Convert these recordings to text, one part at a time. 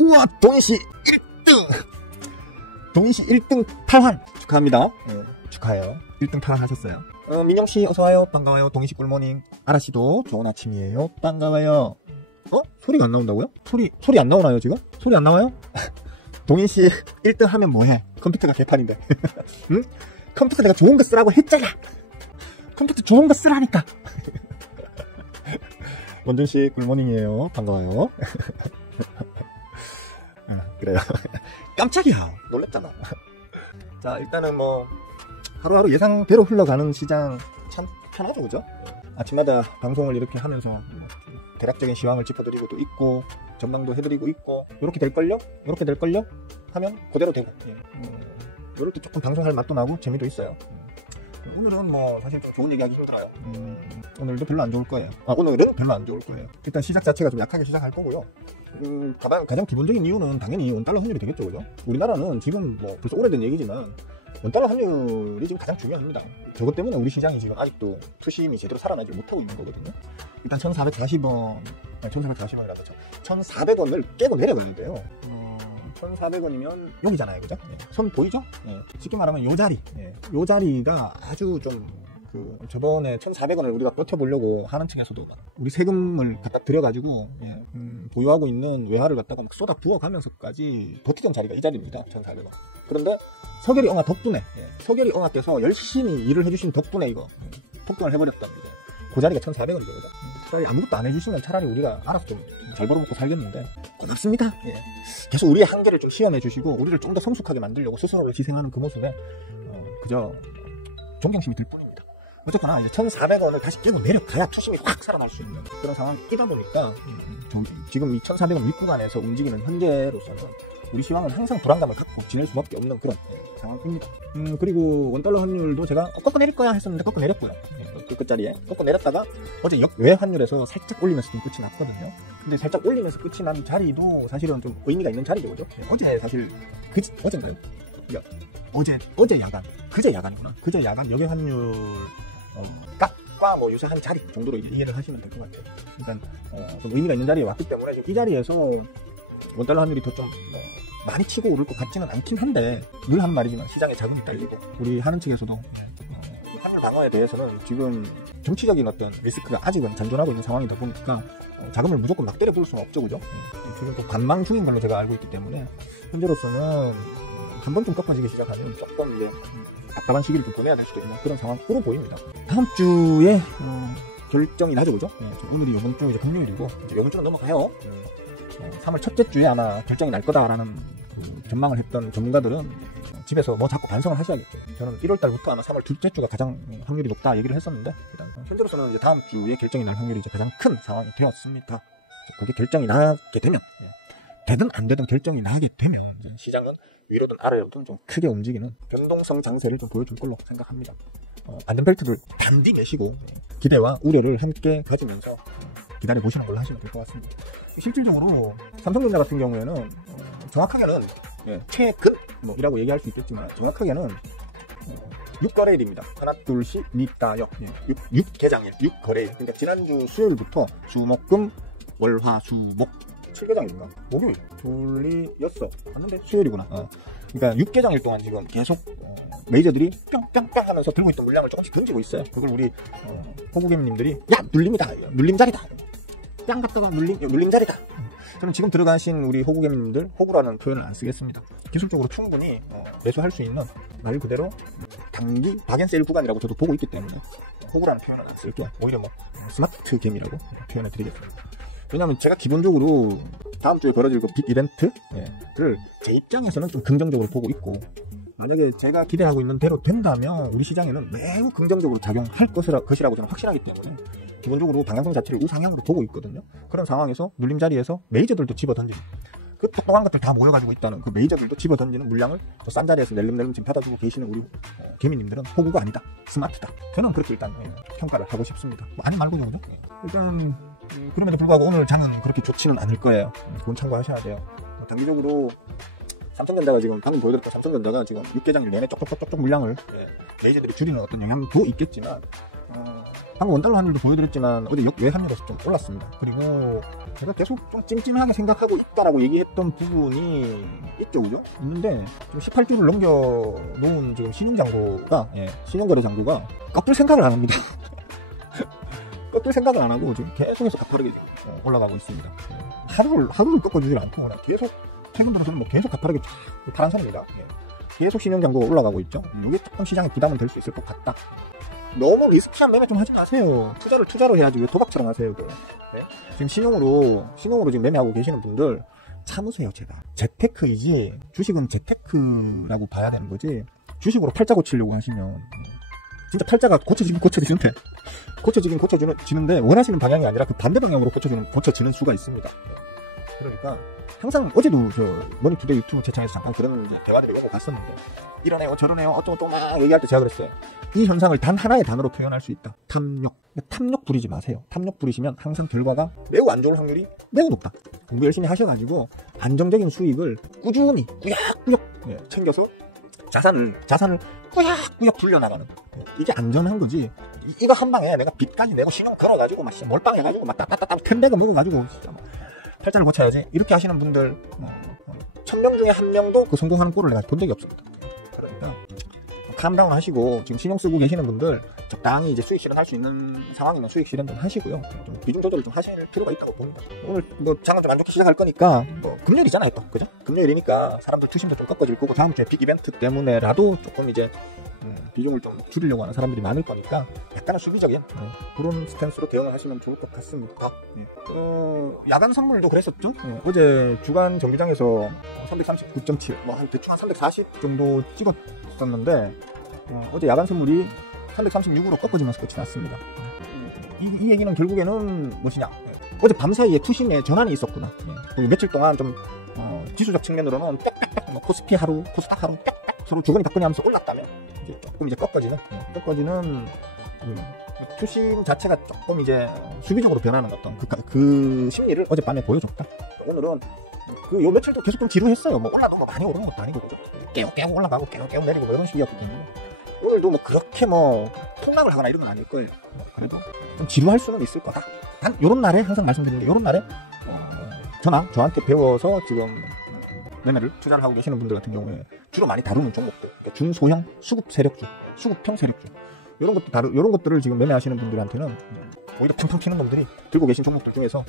우와, 동희씨 1등! 동희씨 1등 탈환! 축하합니다. 축하해요. 1등 탈환하셨어요. 민영씨 어서와요. 반가워요. 동희씨 꿀모닝. 아라씨도 좋은 아침이에요. 반가워요. 소리가 안 나온다고요? 소리 안 나오나요, 지금? 소리 안 나와요? 동희씨 1등 하면 뭐해? 컴퓨터가 개판인데. 응? 컴퓨터 내가 좋은 거 쓰라고 했잖아. 컴퓨터 좋은 거 쓰라니까. 원준씨 굿모닝이에요. 반가워요. 그래요. 깜짝이야. 놀랬잖아. 자, 일단은 뭐 하루하루 예상대로 흘러가는 시장 참 편하죠, 그죠? 아침마다 방송을 이렇게 하면서 뭐 대략적인 시황을 짚어드리고도 있고 전망도 해드리고 있고 요렇게 될걸요? 요렇게 될걸요? 하면 그대로 되고 요럴 때 조금 방송할 맛도 나고 재미도 있어요. 오늘은 뭐 사실 좀 좋은 얘기하기 힘들어요. 오늘도 별로 안 좋을 거예요. 오늘은 별로 안 좋을 거예요. 일단 시작 자체가 좀 약하게 시작할 거고요. 가장 기본적인 이유는 당연히 원달러 환율이 되겠죠, 그죠? 우리나라는 지금 뭐 벌써 오래된 얘기지만 원달러 환율이 지금 가장 중요합니다. 저것 때문에 우리 시장이 지금 아직도 투심이 제대로 살아나지 못하고 있는 거거든요. 일단 1440원, 1440원이라고 1400원을 깨고 내려가야 돼요. 1400원이면 여기잖아요, 그죠? 손 보이죠? 쉽게 말하면 요 자리, 요 자리가 아주 좀 저번에 1400원을 우리가 버텨보려고 하는 층에서도 우리 세금을 갖다 들여가지고 보유하고 있는 외화를 갖다가 막 쏟아 부어가면서까지 버티던 자리가 이 자리입니다. 1400원. 그런데 서결이 엉아 덕분에 서결이 엉아께서 열심히 일을 해주신 덕분에 이거 폭등을 해버렸답니다. 그 자리가 1400원이거든요. 차라리 아무것도 안 해주시면 차라리 우리가 알아서 좀 잘 벌어먹고 살겠는데 고맙습니다. 계속 우리의 한계를 좀 시험해 주시고 우리를 좀 더 성숙하게 만들려고 스스로를 희생하는 그 모습에 그저 존경심이 들 뿐입니다. 어쨌거나 이제 1400원을 다시 깨고 내려가야 투심이 확 살아날 수 있는 그런 상황이다 보니까 지금 이 1400원 윗구간에서 움직이는 현재로서는 우리 시황은 항상 불안감을 갖고 지낼 수밖에 없는 그런 상황입니다. 그리고 원달러 환율도 제가 꺾어 내릴 거야 했었는데 꺾어 내렸고요. 그 끝자리에 꺾어 내렸다가 어제 역외 환율에서 살짝 올리면서 좀 끝이 났거든요. 근데 살짝 올리면서 끝이 난 자리도 사실은 좀 의미가 있는 자리죠, 그죠? 어제 사실 어젠가요? 그러니까 어제 야간, 그제 야간이구나. 그제 야간 역외 환율 값과 뭐 유사한 자리 정도로 이해를 하시면 될 것 같아요. 그러니까 좀 의미가 있는 자리에 왔기 때문에 이 자리에서 원달러 환율이 더 좀 많이 치고 오를 것 같지는 않긴 한데 늘 하는 말이지만 시장에 자금이 딸리고 우리 하는 측에서도 환율 방어에 대해서는 지금 정치적인 어떤 리스크가 아직은 잔존하고 있는 상황이다 보니까 자금을 무조건 막 때려 부을 수는 없죠, 그죠? 지금 또 관망 중인 걸로 제가 알고 있기 때문에 현재로서는 한 번쯤 꺾어지기 시작하면 조금 이제 답답한 시기를 좀 보내야 될 수도 있는 그런 상황으로 보입니다. 다음 주에 결정이 나죠, 그죠? 오늘이 이번 주 이제 금요일이고 이번 주는 넘어가요. 3월 첫째 주에 아마 결정이 날 거다라는 전망을 했던 전문가들은 집에서 뭐 자꾸 반성을 하셔야겠죠. 저는 1월달부터 아마 3월 둘째 주가 가장 확률이 높다 얘기를 했었는데 일단 현재로서는 이제 다음 주에 결정이 날 확률이 이제 가장 큰 상황이 되었습니다. 그게 결정이 나게 되면 되든 안 되든 결정이 나게 되면 시장은 위로든 아래로든 좀 크게 움직이는 변동성 장세를 좀 보여줄 걸로 생각합니다. 안전벨트를 단디 매시고 기대와 우려를 함께 가지면서 기다려보시는 걸로 하시면 될 것 같습니다. 실질적으로 삼성전자 같은 경우에는 정확하게는 최근이라고 얘기할 수 있겠지만 정확하게는 6거래일입니다. 하나 둘씩 닛다역 6개장일 6거래일. 그러니까 지난주 수요일부터 수목금 월화 수목 7개장일인가? 목요일 졸리였어. 봤는데 수요일이구나. 그러니까 6개장일 동안 지금 계속 메이저들이 뿅뿅뿅 하면서 들고 있던 물량을 조금씩 던지고 있어요. 그걸 우리 호구개미님들이 야 눌림이다, 눌림자리다, 뺨 갔다가 눌림자리다. 저는 지금 들어가신 우리 호구개미님들 호구라는 표현을 안 쓰겠습니다. 기술적으로 충분히 매수할 수 있는 말 그대로 단기 박앤세일 구간이라고 저도 보고 있기 때문에 호구라는 표현을 안 쓸게요. 오히려 뭐 스마트 개미라고 표현해 드리겠습니다. 왜냐하면 제가 기본적으로 다음 주에 벌어질 그 빅 이벤트를 제 입장에서는 좀 긍정적으로 보고 있고 만약에 제가 기대하고 있는 대로 된다면 우리 시장에는 매우 긍정적으로 작용할 것이라고 저는 확신하기 때문에 기본적으로 방향성 자체를 우상향으로 보고 있거든요. 그런 상황에서 눌림 자리에서 메이저들도 집어던지는 그 똑똑한 것들 다 모여가지고 있다는 그 메이저들도 집어던지는 물량을 또 싼 자리에서 낼름낼름 지금 받아주고 계시는 우리 개미님들은 호구가 아니다, 스마트다. 저는 그렇게 일단 평가를 하고 싶습니다. 뭐 아니 말고요, 그죠? 일단 그럼에도 불구하고 오늘 장은 그렇게 좋지는 않을 거예요. 그건 참고하셔야 돼요. 단기적으로 삼성전자가 지금 방금 보여드렸던 삼성전자가 지금 6개장일 내내 쪽쪽쪽쪽 물량을 메이저들이 줄이는 어떤 영향도 있겠지만 방금 원달러 환율도 보여드렸지만 어제 외환율에서 좀 올랐습니다. 그리고 제가 계속 좀 찜찜하게 생각하고 있다라고 얘기했던 부분이 있죠, 그죠? 있는데 지금 18주를 넘겨놓은 지금 신용장고가 신용거래 장고가 꺾을 생각을 안 합니다. 꺾을 생각을 안 하고 지금 계속해서 가파르게 올라가고 있습니다. 하루를 꺾어주질 않고 그냥 계속 최근 들어서는 뭐 계속 가파르게 파란선입니다. 계속 신용장고가 올라가고 있죠. 이게 조금 시장에 부담은 될 수 있을 것 같다. 너무 리스키한 매매 좀 하지 마세요. 투자를 해야지 왜 도박처럼 하세요, 이거. 네? 지금 신용으로 지금 매매하고 계시는 분들 참으세요, 제발. 재테크이지 주식은 재테크라고 봐야 되는 거지. 주식으로 팔자 고치려고 하시면 진짜 팔자가 고쳐지는데 고쳐지는데 원하시는 방향이 아니라 그 반대 방향으로 고쳐지는 수가 있습니다. 그러니까 항상 어제도 저 머니투데이 유튜브 채팅에서 잠깐 그런 대화들이 오고 갔었는데 이러네요 저러네요 어쩌고 막 얘기할 때 제가 그랬어요. 이 현상을 단 하나의 단어로 표현할 수 있다. 탐욕 부리지 마세요. 탐욕 부리시면 항상 결과가 매우 안 좋을 확률이 매우 높다. 공부 열심히 하셔가지고 안정적인 수익을 꾸준히 꾸역꾸역 챙겨서 자산을 꾸역꾸역 불려나가는 이게 안전한 거지. 이거 한 방에 내가 빚까지 내고 신용 걸어가지고 막 몰빵해가지고 막 따따따따 텐백을 먹어가지고 진짜 막 팔자를 고쳐야지 이렇게 하시는 분들 1000명 중에 1명도 그 성공하는 꼴을 내가 본 적이 없습니다. 그러니까 캄다운 하시고 지금 신용 쓰고 계시는 분들 적당히 이제 수익 실현할 수 있는 상황이면 수익 실현 좀 하시고요. 좀 비중 조절을 좀 하실 필요가 있다고 봅니다. 오늘 뭐 장은 좀 안 좋게 시작할 거니까 뭐 금요일이잖아요 또, 그죠? 금요일이니까 사람들 투심도 좀 꺾어질 거고 다음 주에 빅 이벤트 때문에라도 조금 이제 비중을 좀 줄이려고 하는 사람들이 많을 거니까 약간은 수비적인 그런 스탠스로 대응을 하시면 좋을 것 같습니다. 야간 선물도 그랬었죠. 어제 주간 정기장에서 339.7 뭐 한 대충 한 340 정도 찍었었는데 어제 야간 선물이 336으로 꺾어지면서 끝이 났습니다. 이 얘기는 결국에는 무엇이냐, 어제 밤사이에 투심에 전환이 있었구나. 며칠 동안 좀 지수적 측면으로는 빽빽빽 뭐 코스피 하루 코스닥 하루 빽빽 서로 주거니 받거니 하면서 올랐다면 이제 조금 이제 꺾어지는 투심 자체가 조금 이제 수비적으로 변하는 어떤 그 심리를 어젯밤에 보여줬다. 오늘은 요 며칠도 계속 좀 지루했어요. 뭐 올라도 뭐 많이 오르는 것도 아니고 깨우 올라가고 깨우 내리고 뭐 이런 식이었기 때문에 오늘도 뭐 그렇게 뭐 폭락을 하거나 이런 건 아닐 거예요. 그래도 좀 지루할 수는 있을 거다. 단 요런 날에 항상 말씀드리는 게 요런 날에 저한테 배워서 지금 매매를 투자를 하고 계시는 분들 같은 경우에 주로 많이 다루는 종목들, 그러니까 중소형 수급 세력주, 수급형 세력주 이런 것들을 지금 매매하시는 분들한테는 오히려 팡팡 튀는 놈들이 들고 계신 종목들 중에서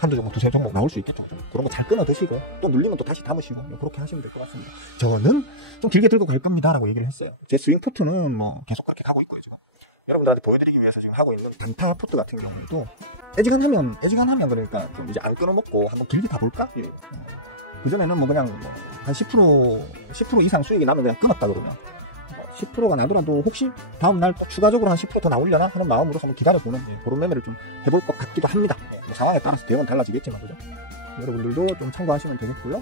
한두 종목, 두세 종목 나올 수 있겠죠. 그런 거 잘 끊어 드시고 또 눌리면 또 다시 담으시고 그렇게 하시면 될 것 같습니다. 저는 좀 길게 들고 갈 겁니다라고 얘기를 했어요. 제 스윙 포트는 뭐 계속 그렇게 가고 있고요. 지금 여러분들한테 보여드리기 위해서 지금 하고 있는 단타 포트 같은 경우에도 애지간하면 그러니까 좀 이제 안 끊어먹고 한번 길게 가볼까? 그전에는 뭐 그냥 한 10% 이상 수익이 나면 그냥 끊었다 그러면 10%가 나더라도 혹시 다음날 또 추가적으로 한 10% 더 나오려나 하는 마음으로 한번 기다려보는 그런 매매를 좀 해볼 것 같기도 합니다. 뭐 상황에 따라서 대응은 달라지겠지만 그죠? 여러분들도 좀 참고하시면 되겠고요.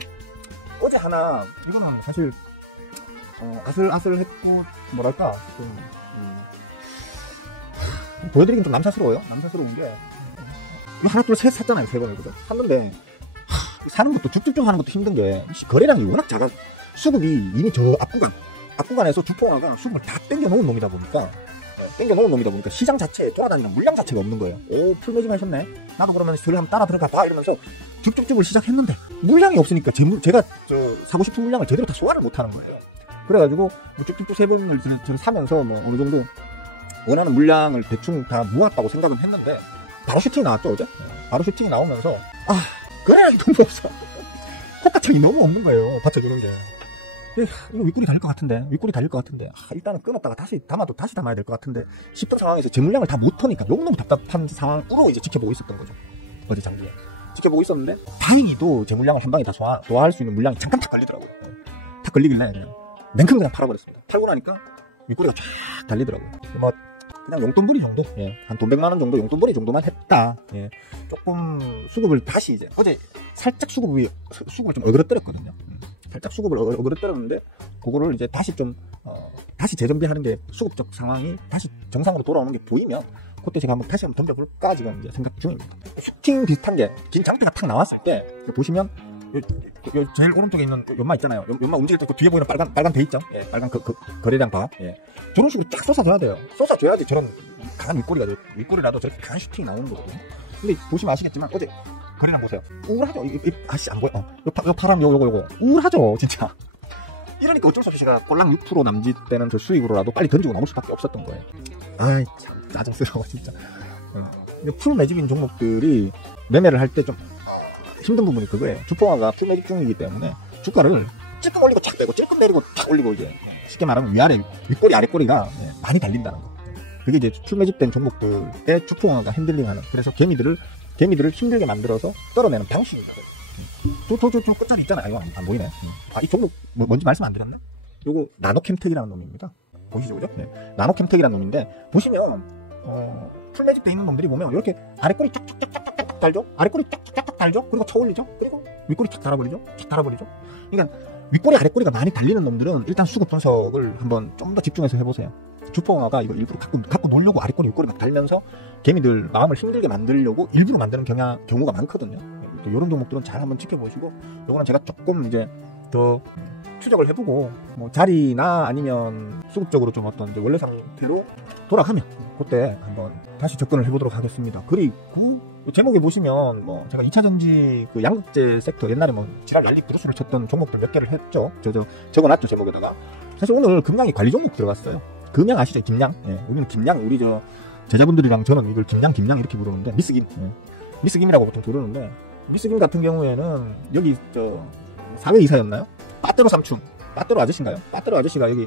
어제 하나 이거는 사실 아슬아슬했고 뭐랄까 좀 보여드리긴 좀 남사스러운 게 이거 하나 둘 셋 샀잖아요. 3번을 그죠? 샀는데 사는 것도 쭉쭉쭉 하는 것도 힘든 게 거래량이 워낙 작아. 수급이 이미 저 앞구간에서 주포나가 수급을 다 땡겨놓은 놈이다 보니까 시장 자체에 돌아다니는 물량 자체가 없는 거예요. 오, 풀매짐 하셨네. 나도 그러면 저를 한번 따라 들어가 봐 이러면서 쭉쭉쭉을 시작했는데 물량이 없으니까 제가 사고 싶은 물량을 제대로 다 소화를 못하는 거예요. 그래가지고 쭉쭉쭉 3번을 사면서 뭐 어느 정도 원하는 물량을 대충 다 모았다고 생각은 했는데 바로 슈팅이 나왔죠 어제? 바로 슈팅이 나오면서 거래량이 너무 없어. 코가창이 너무 없는 거예요. 받쳐주는 게. 이거 윗골이 달릴 것 같은데 일단은 끊었다가 다시 담아야 될 것 같은데 싶은 상황에서 제 물량을 다 못 터니까 너무너무 답답한 상황으로 이제 지켜보고 있었던 거죠. 어제 장기에 지켜보고 있었는데 다행히도 제 물량을 한 방에 다 소화할 수 있는 물량이 잠깐 탁 걸리더라고요. 탁 걸리길래 그냥 냉큼 그냥 팔아버렸습니다. 팔고 나니까 윗골이가 쫙 달리더라고요. 뭐 그냥 용돈벌이 정도, 한 돈 100만 원 정도 용돈벌이 정도만 했다. 조금 수급을 다시 이제 어제 살짝 수급을 좀 어그러뜨렸거든요. 살짝 수급을 어그러뜨렸는데 그거를 이제 다시 좀 다시 재정비하는 게 수급적 상황이 다시 정상으로 돌아오는 게 보이면 그때 제가 다시 한번 던져볼까 지금 이제 생각 중입니다. 슈팅 비슷한 게 긴 장대가 탁 나왔을 때 보시면 요 제일 오른쪽에 있는 연마 있잖아요. 연마 움직일 때 그 뒤에 보이는 빨간 배 있죠. 빨간 거래량 바. 저런 식으로 쫙 쏟아줘야 돼요. 쏟아줘야지 저런 강한 윗꼬리라도 저렇게 강한 슈팅이 나오는 거거든요. 근데 보시면 아시겠지만 어제 거리랑 보세요. 우울하죠. 아씨 안 보여. 요 파람 요거 우울하죠 진짜. 이러니까 어쩔 수 없이 제가 꼴랑 6% 남짓 되는 저 수익으로라도 빨리 던지고 나올 수밖에 없었던 거예요. 아이 참 짜증스러워 진짜. 풀 매집인 종목들이 매매를 할 때 좀 힘든 부분이 그거예요. 주봉화가 풀 매집 중이기 때문에 주가를 찔끔 올리고 착 빼고 찔끔 내리고 착 올리고 이제 쉽게 말하면 위아래 윗꼬리 아랫꼬리가 많이 달린다는 거. 그게 이제 풀 매집된 종목들의 주봉화가 핸들링하는, 그래서 개미들을 힘들게 만들어서 떨어내는 방식입니다. 저 끝자리 있잖아요. 이거 안 보이네. 이 종목 뭔지 말씀 안 드렸나? 요거 나노캠텍이라는 놈입니다. 보시죠, 그죠? 네. 나노캠텍이라는 놈인데 보시면 풀 매집돼 있는 놈들이 보면 이렇게 아랫꼬리 쫙쫙쫙쫙쫙 달죠? 아랫꼬리 쫙쫙쫙 달죠? 그리고 쳐 올리죠? 그리고 윗꼬리 쫙 달아버리죠? 그러니까 윗꼬리 아랫꼬리가 많이 달리는 놈들은 일단 수급 분석을 한번 좀 더 집중해서 해보세요. 주포화가 이거 일부러 갖고 놀려고 아랫꼬리 윗꼬리 막 달면서 개미들 마음을 힘들게 만들려고 일부러 만드는 경우가 많거든요. 또 이런 종목들은 잘 한번 지켜보시고, 요거는 제가 조금 이제 더 추적을 해보고 뭐 자리나 아니면 수급적으로 좀 어떤 이제 원래 상태로 돌아가면 그때 한번 다시 접근을 해보도록 하겠습니다. 그리고 제목에 보시면 뭐 제가 2차전지 그 양극재 섹터 옛날에 뭐 지랄 난리 브루스를 쳤던 종목들 몇 개를 했죠. 적어놨죠 제목에다가. 사실 오늘 금양이 관리 종목 들어갔어요. 금양 아시죠? 김양. 예, 여기는 김양. 우리 저 제자분들이랑 저는 이걸 김양 이렇게 부르는데 미스김. 미스김이라고 보통 부르는데, 미스김 같은 경우에는 여기 저 사회 이사였나요? 빠떼로 삼촌, 빠떼로 아저씨인가요? 빠떼로 아저씨가 여기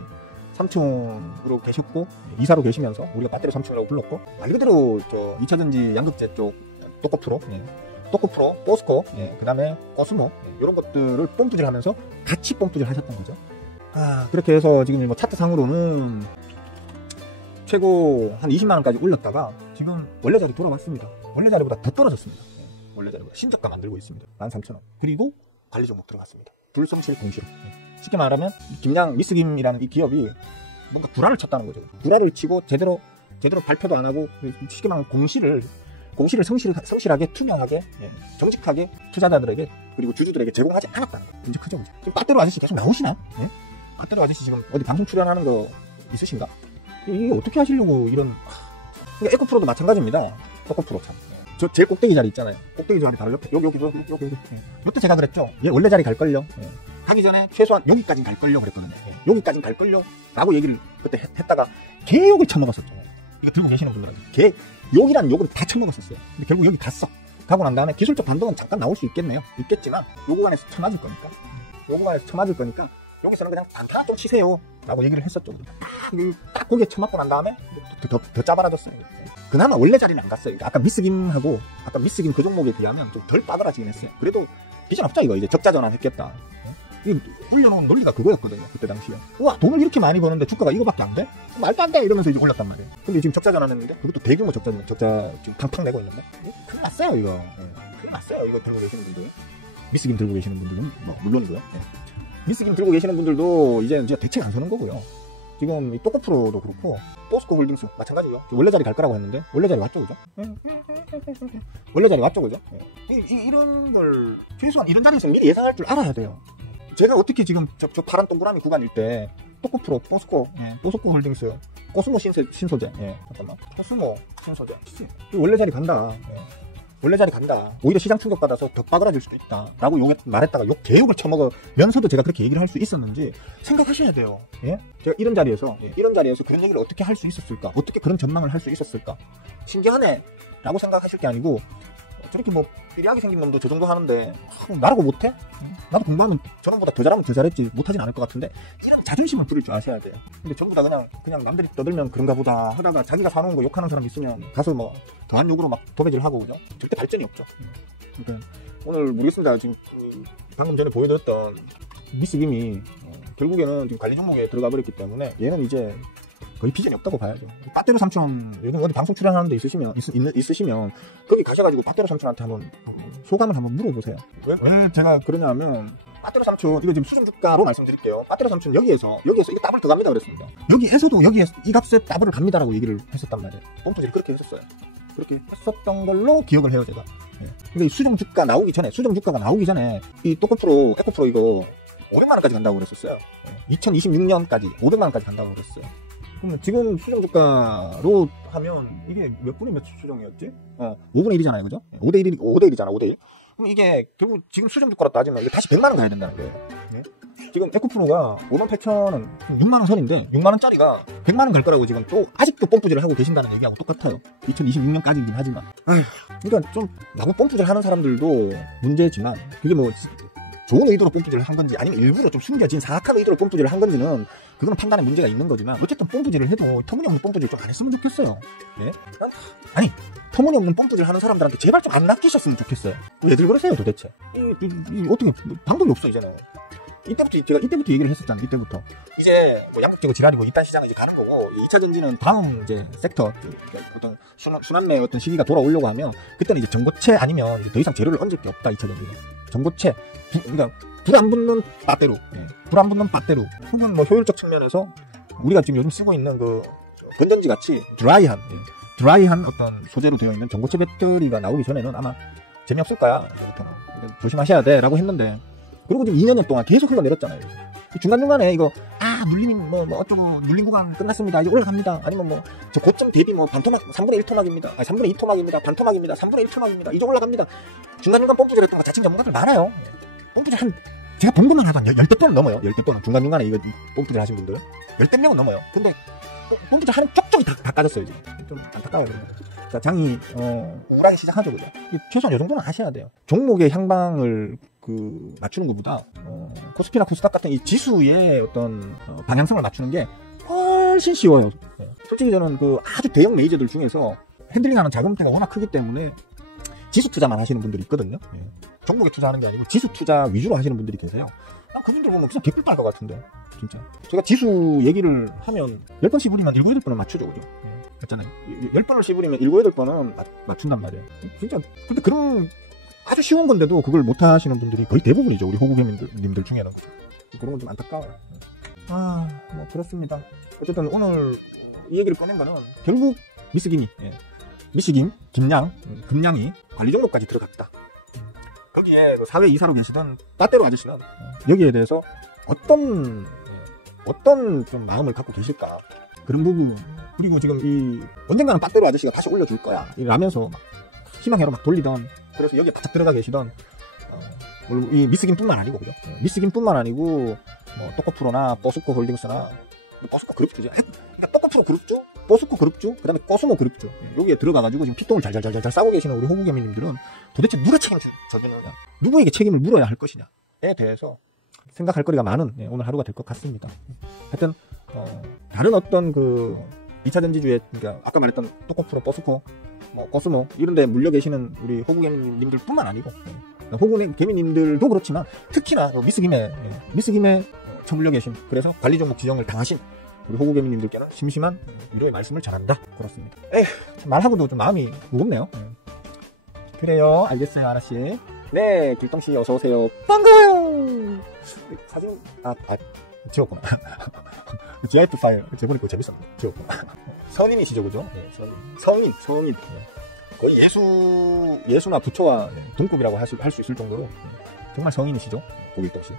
삼촌으로 계셨고 이사로 계시면서 우리가 빠떼로 삼촌이라고 불렀고, 말 그대로 저 2차전지 양극재 쪽 또코프로, 포스코, 그 다음에 코스모, 이런 것들을 뽐뿌질 하면서 같이 뽐뿌질 하셨던 거죠. 그렇게 해서 지금 뭐 차트 상으로는 최고 한 20만원까지 올렸다가 지금 원래 자리 돌아왔습니다. 원래 자리보다 더 떨어졌습니다. 원래 자리보다 신저가 만들고 있습니다. 13,000원. 그리고 관리 종목 들어갔습니다. 불성실 공시로. 쉽게 말하면 김양 미스김이라는 이 기업이 뭔가 구라를 쳤다는 거죠. 구라를 치고 제대로 발표도 안 하고, 쉽게 말하면 공시를 성실하게, 투명하게, 정직하게 투자자들에게 그리고 주주들에게 제공하지 않았다는 거. 이제 크죠. 지금 빠떼로 아저씨 계속 나오시나? 빠떼로 아저씨 지금 어디 방송 출연하는 거 있으신가? 이게 어떻게 하시려고 이런. 그러니까 에코프로도 마찬가지입니다. 에코프로 참. 저 제일 꼭대기 자리 있잖아요. 꼭대기 자리 바로 옆에 여기. 이때 제가 그랬죠. 얘 원래 자리 갈걸요. 가기 전에 최소한 여기까지는 갈걸요 그랬거든요. 여기까지는 갈걸요 라고 얘기를 그때 했다가 개욕을 쳐먹었었죠. 이거 들고 계시는 분들은 욕이란 욕을 다 쳐먹었었어요. 근데 결국 여기 가고 난 다음에 기술적 반등은 잠깐 나올 수 있겠지만 요 구간에서 쳐맞을 거니까 여기서는 그냥 단타 좀 치세요 라고 얘기를 했었죠. 딱 거기에 쳐맞고 난 다음에 더 짜발아졌어요. 그나마 원래 자리는 안 갔어요. 아까 미스김 그 종목에 비하면 좀 덜 빠돌아지긴 했어요. 그래도 비전 없죠. 이거 이제 적자 전환했겠다. 이 올려놓은 논리가 그거였거든요. 그때 당시에. 우와, 돈을 이렇게 많이 버는데 주가가 이거밖에 안 돼? 말도 안 돼! 이러면서 이제 올렸단 말이에요. 근데 지금 적자 전환했는데, 그것도 대규모 적자 지금 팡팡 내고 있는데, 큰일 났어요, 이거. 큰일 났어요, 이거 들고 계시는 분들. 미스김 들고 계시는 분들은, 뭐, 물론이고요. 미스김 들고 계시는 분들도 이제 대책 안 서는 거고요. 지금 이 또코프로도 그렇고, 포스코 홀딩스 마찬가지고요. 원래 자리 갈 거라고 했는데, 원래 자리 왔죠, 그죠? 원래 자리 왔죠, 그죠? 이런 걸, 최소한 이런 자리에서 미리 예상할 줄 알아야 돼요. 제가 어떻게 지금 저 파란 동그라미 구간일 때 또코프로, 포스코 홀딩스, 코스모 신소재, 코스모 신소재, 원래 자리 간다. 원래 자리 간다. 오히려 시장 충격받아서 더 빠그라질 수도 있다 라고 말했다가 개욕을 쳐먹으면서도 제가 그렇게 얘기를 할 수 있었는지 생각하셔야 돼요. 제가 이런 자리에서 그런 얘기를 어떻게 할 수 있었을까, 어떻게 그런 전망을 할 수 있었을까, 신기하네 라고 생각하실 게 아니고, 저렇게 뭐 삐리하게 생긴 놈도 저 정도 하는데 나라고 못해? 나도 공부하면 저놈보다 더 잘하면 더 잘했지, 못하진 않을 것 같은데, 이런 자존심을 부릴 줄 아셔야 돼요. 근데 전부 다 그냥 남들이 떠들면 그런가 보다 하다가 자기가 사놓은 거 욕하는 사람 있으면 가서 뭐 더한 욕으로 막 도배질 하고, 그죠? 절대 발전이 없죠. 그러니까 오늘 모르겠습니다. 지금 방금 전에 보여드렸던 미스김이 결국에는 지금 관리 종목에 들어가 버렸기 때문에 얘는 이제 거의 비전이 없다고 봐야죠. 빠떼로 삼촌 요즘 어디 방송 출연하는 데 있으시면 거기 가셔가지고 빠떼로 삼촌한테 한번 소감을 한번 물어보세요. 왜 제가 그러냐면, 빠떼로 삼촌 이거 지금 수준 주가로 말씀드릴게요. 빠떼로 삼촌 여기에서 이거 더블 더 갑니다 그랬습니다. 여기에서도 이 값에 더블을 갑니다라고 얘기를 했었단 말이에요. pom프질이 그렇게 했었어요. 그렇게 했었던 걸로 기억을 해요, 제가. 그러니까 수정 주가가 나오기 전에 이 또코프로, 에코프로 이거 500만원까지 간다고 그랬었어요. 2026년까지 500만원까지 간다고 그랬어요. 그러면 지금 수정주가로 하면 이게 몇 분이 몇 수정이었지? 5분의 1이잖아요, 그죠? 5대1이잖아, 5대1. 그럼 이게 결국 지금 수정주가로 따지면 이게 다시 100만원 가야 된다는 거예요. 네? 지금 에코프로가 58,000원, 6만원 선인데 6만원짜리가 100만원 갈 거라고 지금 또 아직도 뽐뿌질을 하고 계신다는 얘기하고 똑같아요. 2026년까지긴 하지만. 그러니까 좀 나고 뽐뿌질 하는 사람들도 문제지만 그게 뭐 좋은 의도로 뽐뿌질을 한 건지 아니면 일부러 좀 숨겨진 사악한 의도로 뽐뿌질을 한 건지는 그거는 판단에 문제가 있는 거지만 어쨌든 뽐뿌질을 해도 터무니없는 뽐뿌질 좀 안 했으면 좋겠어요. 네? 아니 터무니없는 뽐뿌질 하는 사람들한테 제발 좀 안 낚이셨으면 좋겠어요. 왜들 그러세요 도대체? 어떻게 방법이 없어 이제는. 제가 이때부터 얘기를 했었잖아요. 이때부터 이제 뭐 양극재고 지랄이고 이딴 시장에 이제 가는 거고 2차 전지는 다음 이제 섹터 어떤 순환매 어떤 시기가 돌아오려고 하면 그때는 이제 전고체 아니면 이제 더 이상 재료를 얹을 게 없다. 2차 전지는 전고체 그러니까 불 안 붙는 배터리, 불 안 붙는 배터리 혹은 뭐 효율적 측면에서 우리가 지금 요즘 쓰고 있는 그 건전지 같이 드라이한 어떤 소재로 되어 있는 전고체 배터리가 나오기 전에는 아마 재미없을 거야. 조심하셔야 돼라고 했는데. 그리고 지금 2년 동안 계속 흘러내렸잖아요. 중간중간에 이거, 눌림, 어쩌고, 눌림 구간 끝났습니다. 이제 올라갑니다. 아니면 뭐, 저 고점 대비 뭐, 반토막, 3분의 1토막입니다. 3분의 2토막입니다. 반토막입니다. 3분의 1토막입니다. 이제 올라갑니다. 중간중간 pompu질 했던 거 자칭 전문가들 많아요. pompu질 제가 본 것만 하도 한 10대 번은 넘어요. 10대 번은. 중간중간에 이거 pompu질 하신 분들. 10대 명은 넘어요. 근데, pompu질 하는 쪽쪽이 다 까졌어요, 지금. 좀 안타까워요, 그러면. 자, 장이, 우울하게 시작하죠, 그죠? 최소한 요 정도는 하셔야 돼요. 종목의 향방을, 맞추는 것보다, 코스피나 코스닥 같은 이 지수의 어떤, 방향성을 맞추는 게 훨씬 쉬워요. 솔직히 저는 아주 대형 메이저들 중에서 핸들링하는 자금대가 워낙 크기 때문에 지수 투자만 하시는 분들이 있거든요. 종목에 투자하는 게 아니고 지수 투자 위주로 하시는 분들이 계세요. 그분들 보면 그냥 개꿀 빨 것 같은데, 진짜. 제가 지수 얘기를 하면 10번 씹으리면 7, 8번은 맞추죠, 그죠? 맞잖아요. 10번을 씹으리면 7, 8번은 맞춘단 말이에요. 진짜. 근데 그런, 아주 쉬운 건데도 그걸 못 하시는 분들이 거의 대부분이죠. 우리 호구개님들 중에는. 그런 건 좀 안타까워요. 뭐, 그렇습니다. 어쨌든 오늘 이 얘기를 꺼낸 거는 결국 미스김, 김양, 금양이 관리 종목까지 들어갔다. 거기에 사회 이사로 계시던 따떼로 아저씨는 여기에 대해서 어떤 좀 마음을 갖고 계실까. 그런 부분. 그리고 지금 언젠가는 따떼로 아저씨가 다시 올려줄 거야. 라면서 막 희망회로 막 돌리던, 그래서 여기에 바짝 들어가 계시던, 이 미스김뿐만 아니고, 그죠? 미스김뿐만 아니고, 뭐, 또코프로나, 버스코 홀딩스나, 버스코 그룹주죠. 그러니까 또코프로 그룹주, 버스코 그룹주, 그 다음에 코스모 그룹주. 여기에 들어가가지고 지금 핏똥을 잘 싸고 계시는 우리 호구개미님들은 도대체 누가 책임을 져주느냐, 누구에게 책임을 물어야 할 것이냐에 대해서 생각할 거리가 많은 오늘 하루가 될 것 같습니다. 하여튼, 다른 어떤 2차 전지주의, 그러니까 아까 말했던 또코프로, 버스코, 코스모 이런 데 물려 계시는 우리 호구개미님들 뿐만 아니고 호구개미님들도 그렇지만 특히나 미스김에 처물려 계신, 그래서 관리 종목 지정을 당하신 우리 호구개미님들께는 심심한 위로의 말씀을 전한다. 그렇습니다. 말하고도 좀 마음이 무겁네요. 그래요. 알겠어요, 아라씨. 네, 길동씨 어서오세요. 반가워요. 사진 지웠구나. GIF 파일 제보니까 재밌었네. 지웠구나. 선임이시죠, 그죠? 네, 성인. 거의 예수나 부처와 동급이라고 할 수 있을 정도로 정말 성인이시죠? 고길동씨.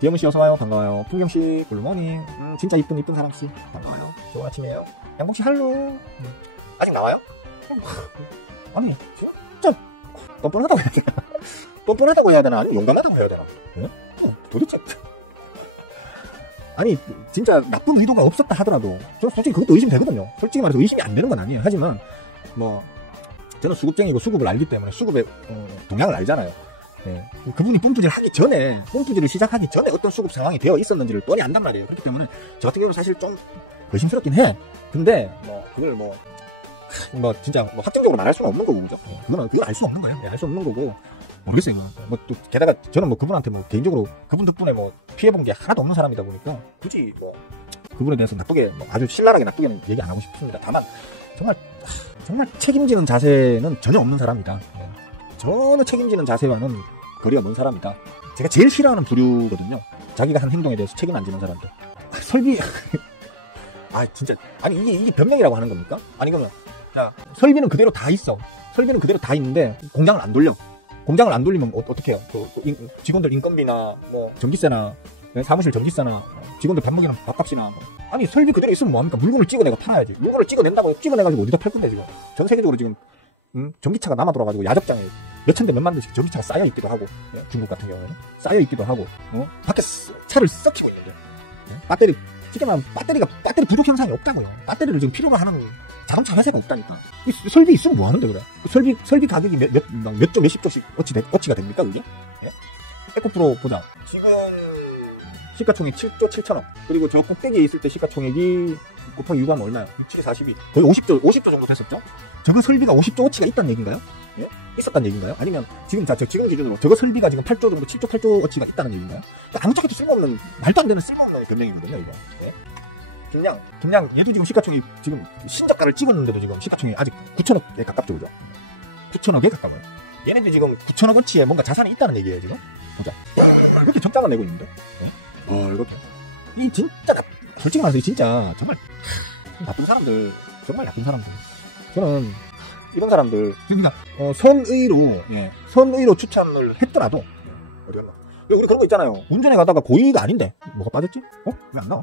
디엠씨 어서와요. 반가워요. 풍경씨 굿모닝. 진짜 이쁜 사람씨 반가워요. 좋은 아침이에요. 양봉씨 할로. 아직 나와요? 아니 진짜 뻔뻔하다고 해야 되나? 뻔뻔하다고 해야 되나? 아니면 용감하다고 해야 되나? 도대체 아니 진짜 나쁜 의도가 없었다 하더라도 저는 솔직히 그것도 의심되거든요. 솔직히 말해서 의심이 안 되는 건 아니에요. 하지만 뭐 저는 수급쟁이고 수급을 알기 때문에 수급의 동향을 알잖아요. 네. 그분이 뽐뿌질을 시작하기 전에 어떤 수급 상황이 되어 있었는지를 뻔히 안단 말이에요. 그렇기 때문에 저 같은 경우는 사실 좀 의심스럽긴 해. 근데 그걸 진짜 확정적으로 말할 수는 없는 거고, 그죠? 그건 알 수 없는 거예요. 알 수 없는 거고. 모르겠어요, 이거. 또, 게다가, 저는 그분한테 개인적으로, 그분 덕분에 피해본 게 하나도 없는 사람이다 보니까, 굳이, 그분에 대해서 나쁘게, 아주 신랄하게 나쁘게는 얘기 안 하고 싶습니다. 다만, 정말 책임지는 자세는 전혀 없는 사람이다. 전혀 책임지는 자세와는 거리가 먼 사람이다. 제가 제일 싫어하는 부류거든요. 자기가 한 행동에 대해서 책임 안 지는 사람들. 설비, 진짜. 아니, 이게 변명이라고 하는 겁니까? 아니, 그러면, 자, 설비는 그대로 다 있어. 설비는 그대로 다 있는데, 공장을 안 돌려. 공장을 안 돌리면 어떻게 해요? 직원들 인건비나, 전기세나, 사무실 전기세나, 직원들 밥 먹이는 밥값이나, 아니 설비 그대로 있으면 뭐합니까? 물건을 찍어내고 팔아야지. 물건을 찍어내가지고 어디다 팔 건데 지금. 전 세계적으로 지금 전기차가 남아 돌아가지고 야적장에 몇천 대 몇만 대씩 전기차가 쌓여 있기도 하고, 예? 중국 같은 경우에는 쌓여 있기도 하고, 밖에 차를 썩히고 있는데, 예? 배터리 쉽게 말하면 배터리 부족 현상이 없다고요. 배터리를 지금 필요로 하는 자동차 회사가 없다니까. 이 설비 있으면 뭐 하는데 그래? 설비 가격이 몇 조 몇십 조씩 어치가 됩니까 그게? 예? 에코프로 보자. 지금 시가총액 7조 7천억. 그리고 저 꼭대기에 있을 때 시가총액이 곱하기 6하면 얼마야? 67, 42. 거의 50조 정도 됐었죠? 저거 설비가 50조어치가 있다는 얘기인가요? 예? 있었다는 얘기인가요? 아니면 지금 지금 기준으로 저거 설비가 지금 8조 정도, 7조, 8조어치가 있다는 얘기인가요? 그러니까 아무짝에도 쓸모없는, 말도 안 되는 쓸모없는 변명이거든요, 이거. 예? 김양, 얘도 지금 시가총액, 지금 신저가를 찍었는데도 지금 시가총액이 아직 9천억에 가깝죠, 그죠? 9천억에 가까워요. 얘네들 지금 9천억어치에 뭔가 자산이 있다는 얘기예요, 지금. 보자. 이렇게 적자가 내고 있는데? 예? 이렇게. 이 진짜, 솔직히 말해서 진짜, 정말, 나쁜 사람들, 정말 나쁜 사람들. 저는, 이런 사람들, 그러니까, 선의로 추천을 했더라도, 어디 갔나? 우리 그런 거 있잖아요. 운전해 가다가 고의가 아닌데, 뭐가 빠졌지? 왜 안 나와?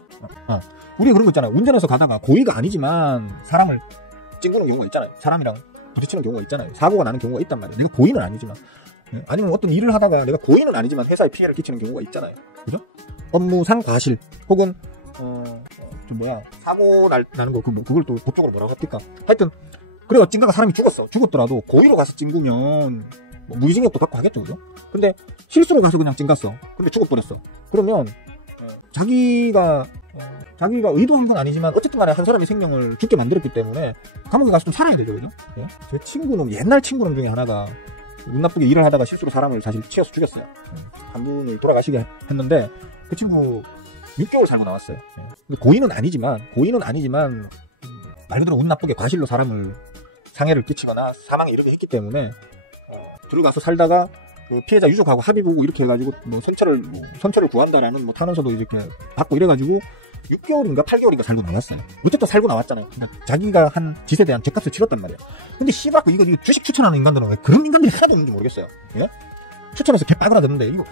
우리 그런 거 있잖아요. 운전해서 가다가 고의가 아니지만, 사람을 찡구는 경우가 있잖아요. 사람이랑 부딪히는 경우가 있잖아요. 사고가 나는 경우가 있단 말이에요. 내가 고의는 아니지만. 아니면 어떤 일을 하다가 내가 고의는 아니지만 회사에 피해를 끼치는 경우가 있잖아요. 그죠? 업무상 과실, 혹은, 사고 나는 거, 그걸 또 법적으로 뭐라고 합니까? 하여튼, 그래, 어딘가가 사람이 죽었더라도, 고의로 가서 찡구면, 무기징역도 받고 하겠죠, 그죠? 근데, 실수로 가서 그냥 찡갔어. 근데 죽어버렸어. 그러면, 자기가 의도한 건 아니지만, 어쨌든 간에 한 사람의 생명을 죽게 만들었기 때문에, 감옥에 가서 좀 살아야 되죠, 그죠? 예? 제 옛날 친구놈 중에 하나가, 운 나쁘게 일을 하다가 실수로 사람을 사실 치어서 죽였어요. 한 분을 돌아가시게 했는데, 그 친구, 6개월 살고 나왔어요. 예. 고의는 아니지만, 말 그대로 운 나쁘게 과실로 사람을 상해를 끼치거나 사망에 이르게 했기 때문에, 들어가서 살다가, 그 피해자 유족하고 합의 보고 이렇게 해가지고, 선처를 구한다라는 탄원서도 이렇게 받고 이래가지고, 6개월인가 8개월인가 살고 나왔어요. 어쨌든 살고 나왔잖아요. 그러니까 자기가 한 짓에 대한 죄값을 치렀단 말이에요. 근데 씨발, 이거 주식 추천하는 인간들은 왜 그런 인간들이 하나도 없는지 모르겠어요. 예? 추천해서 개 빠그라졌는데, 이거,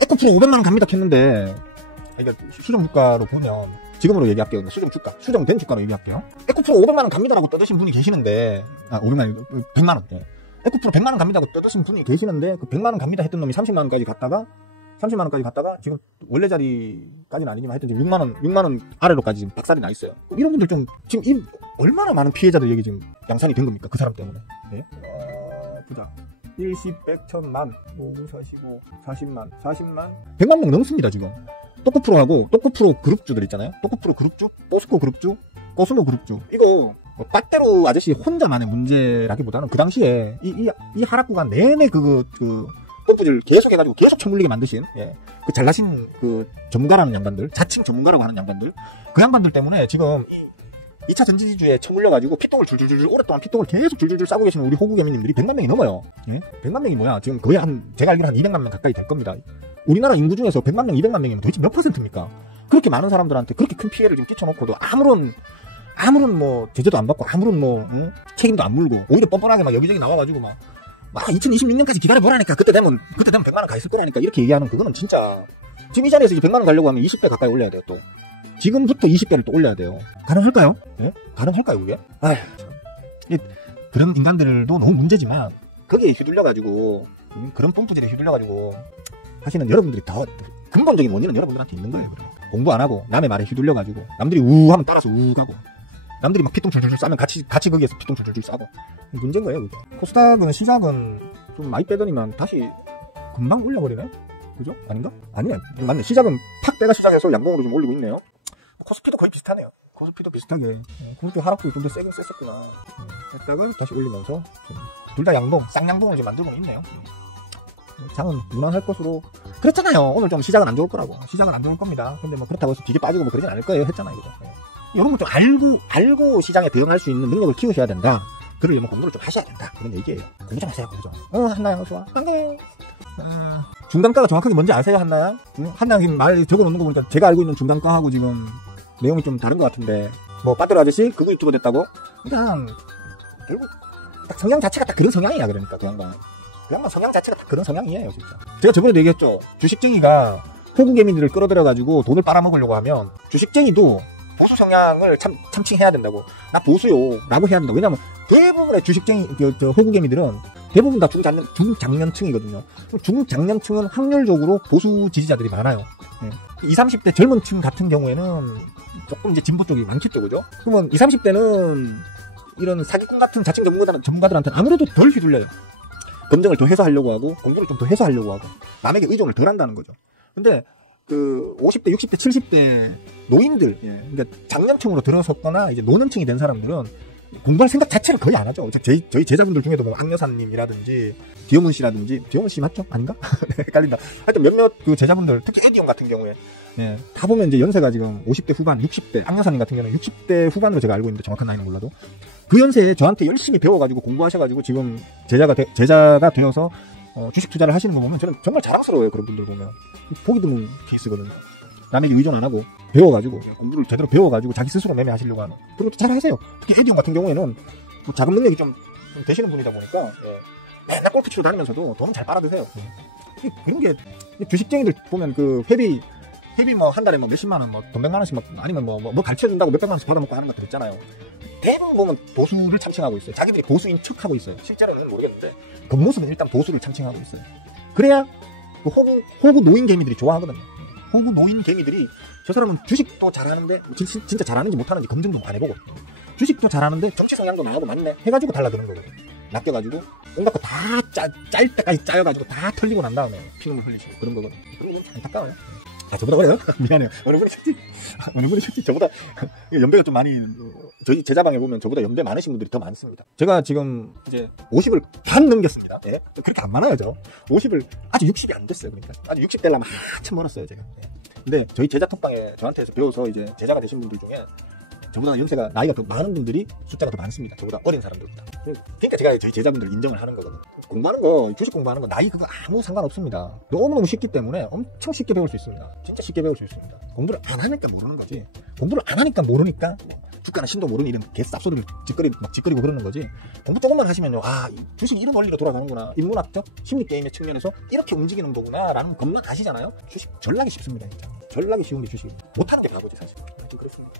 에코프로 500만원 갑니다 했는데, 그러니까 수정주가로 보면, 지금으로 얘기할게요. 수정된 주가로 얘기할게요. 에코프로 500만원 갑니다라고 떠드신 분이 계시는데, 500만원, 100만원. 예. 에코프로 100만원 갑니다라고 떠드신 분이 계시는데, 그 100만원 갑니다 했던 놈이 30만원까지 갔다가, 지금 원래 자리까지는 아니지만 하여튼 지금 6만원 아래로까지 지금 박살이 나 있어요. 이런 분들 지금 얼마나 많은 피해자들 얘기 지금 양산이 된 겁니까? 그 사람 때문에. 예? 보자. 1, 10, 100, 1000만, 5, 45, 40만, 100만 명 넘습니다, 지금. 또코프로 그룹주들 있잖아요. 또코프로 그룹주, 포스코 그룹주, 코스모 그룹주. 이거, 빠떼로 아저씨 혼자만의 문제라기보다는 그 당시에 이 하락 구간 내내 펌프질 계속 해가지고 계속 쳐물리게 만드신, 예. 그 잘나신 전문가라는 양반들, 자칭 전문가라고 하는 양반들, 그 양반들 때문에 지금 2차 전지주에 쳐물려가지고 오랫동안 피똥을 계속 줄줄줄 싸고 계시는 우리 호국개미님들이 100만 명이 넘어요. 예? 100만 명이 뭐야? 지금 거의 제가 알기로 한 200만 명 가까이 될 겁니다. 우리나라 인구 중에서 100만 명, 200만 명이면 도대체 몇 %입니까? 그렇게 많은 사람들한테 그렇게 큰 피해를 지금 끼쳐놓고도 아무런 제재도 안 받고, 책임도 안 물고, 오히려 뻔뻔하게 여기저기 나와가지고 2026년까지 기다려보라니까, 그때 되면 100만원 가 있을 거라니까, 이렇게 얘기하는 그거는 진짜, 지금 이 자리에서 이제 100만원 가려고 하면 20배 가까이 올려야 돼요, 또. 지금부터 20배를 또 올려야 돼요. 가능할까요? 예? 가능할까요, 그게? 그런 인간들도 너무 문제지만, 거기에 휘둘려가지고, 그런 pom프질에 휘둘려가지고, 하시는 여러분들이 더, 근본적인 원인은 여러분들한테 있는 거예요, 그러니까. 공부 안 하고, 남의 말에 휘둘려가지고, 남들이 하면 따라서 가고, 남들이 피똥 줄줄 싸면 같이 거기에서 피똥 줄줄 싸고. 문제인 거예요, 그게. 코스닥은 시작은 좀 많이 빼더니만 다시 금방 올려버리네? 그죠? 아닌가? 아니네. 맞네. 시작은 팍 빼가 시작해서 양봉으로 좀 올리고 있네요. 코스피도 거의 비슷하네요. 코스피도 비슷하게. 코스피 하락도 좀 더 세긴 셌었구나. 했다가 다시 올리면서 둘 다 양봉, 쌍양봉을 이제 만들고 있네요. 장은 무난할 것으로. 그랬잖아요. 오늘 좀 시작은 안 좋을 거라고. 시작은 안 좋을 겁니다. 근데 그렇다고 해서 되게 빠지고 그러진 않을 거예요. 했잖아요. 그죠? 이런 거 좀 알고 시장에 대응할 수 있는 능력을 키우셔야 된다. 그러려면 공부를 좀 하셔야 된다. 그런 얘기예요. 공부 좀 하세요. 공부 좀. 한나야, 좋아. 네. 중간가가 정확하게 뭔지 아세요, 한나야? 한나야 지금 말 적어놓는 거 보니까 제가 알고 있는 중간가하고 지금 내용이 좀 다른 것 같은데. 빠뜨려 아저씨? 그거 유튜버 됐다고? 그냥, 결국, 딱 성향 자체가 딱 그런 성향이야, 그러니까, 그 양반 성향 자체가 딱 그런 성향이에요, 진짜. 제가 저번에도 얘기했죠. 주식쟁이가 호구 개미들을 끌어들여가지고 돈을 빨아먹으려고 하면 주식쟁이도 보수 성향을 참칭해야 된다고. 나 보수요 라고 해야 된다고. 왜냐면 대부분의 주식쟁이 호구 개미들은 대부분 다 중장년층이거든요. 중장년층은 확률적으로 보수 지지자들이 많아요. 20, 30대 젊은 층 같은 경우에는 조금 이제 진보 쪽이 많겠죠, 그죠? 그러면 20, 30대는 이런 사기꾼 같은 자칭 전문가들한테는 아무래도 덜 휘둘려요. 검증을 더 해소하려고 하고, 공부를 좀 더 해소하려고 하고, 남에게 의존을 덜 한다는 거죠. 근데, 50대, 60대, 70대 노인들, 그러니까 장년층으로 들어섰거나, 이제 노년층이 된 사람들은 공부할 생각 자체를 거의 안 하죠. 저희 제자분들 중에도 뭐, 안여사님이라든지, 디어문 씨라든지, 디어문 씨 맞죠? 아닌가? 헷갈린다. 하여튼 몇몇 그 제자분들, 특히 에디온 같은 경우에, 다 보면 이제 연세가 지금 50대 후반, 60대, 안여사님 같은 경우는 60대 후반으로 제가 알고 있는데 정확한 나이는 몰라도, 그 연세에 저한테 열심히 배워가지고 공부하셔가지고 지금 제자가 되어서 주식 투자를 하시는 거 보면 저는 정말 자랑스러워요. 그런 분들 보면. 보기 드문 케이스거든요. 남에게 의존 안 하고 배워가지고 공부를 제대로 배워가지고 자기 스스로 매매하시려고 하는. 그리고 잘 하세요. 특히 에디온 같은 경우에는 자금 능력이 좀 되시는 분이다 보니까 맨날 골프 치러 다니면서도 돈은 잘 빨아드세요. 그런 게 주식쟁이들 보면 그 회비 뭐 한 달에 뭐 몇십만 원, 뭐 돈 100만 원씩 아니면 뭐 가르쳐준다고 몇백만 원씩 받아먹고 하는 것들 있잖아요. 대부분 보면 보수를 참칭하고 있어요. 자기들이 보수인 척하고 있어요. 실제로는 모르겠는데 겉모습은 일단 보수를 참칭하고 있어요. 그래야 그 호구 노인 개미들이 좋아하거든요. 호구 노인 개미들이 저 사람은 주식도 잘하는데 진짜 잘하는지 못하는지 검증도 안 해보고 주식도 잘하는데 정치 성향도 나하고 맞네 해가지고 달라드는 거거든요. 낚여가지고 온갖 거 다 짤 때까지 짜여가지고 다 털리고 난 다음에 피눈물 흘리시고 그런 거거든요. 그런 건 안타까워요. 저보다 그래요? 미안해요. 어느 분이 솔직히 저보다 연배가 좀 많이, 저희 제자방에 보면 저보다 연배 많으신 분들이 더 많습니다. 제가 지금 이제 50을 반 넘겼습니다. 예? 그렇게 안 많아요, 저. 50을, 아직 60이 안 됐어요. 그러니까. 아직 60 되려면 한참 멀었어요, 제가. 예. 근데 저희 제자 톡방에 저한테서 배워서 이제 제자가 되신 분들 중에 저보다 연세가, 나이가 더 많은 분들이 숫자가 더 많습니다. 저보다 어린 사람들보다. 그러니까 제가 저희 제자분들 인정을 하는 거거든요. 공부하는 거, 주식 공부하는 거, 나이 그거 아무 상관없습니다. 너무너무 쉽기 때문에 엄청 쉽게 배울 수 있습니다. 진짜 쉽게 배울 수 있습니다. 공부를 안 하니까 모르는 거지. 공부를 안 하니까 모르니까, 주가나 신도 모르는 이런 개쌉소리를 짓거리고 그러는 거지. 공부 조금만 하시면요, 주식이 이런 원리로 돌아가는구나. 인문학적, 심리게임의 측면에서 이렇게 움직이는 거구나. 라는 것만 아시잖아요? 주식 전락이 쉽습니다, 진짜. 전락이 쉬운 게 주식입니다. 못하는 게 바보지, 사실. 그렇습니다.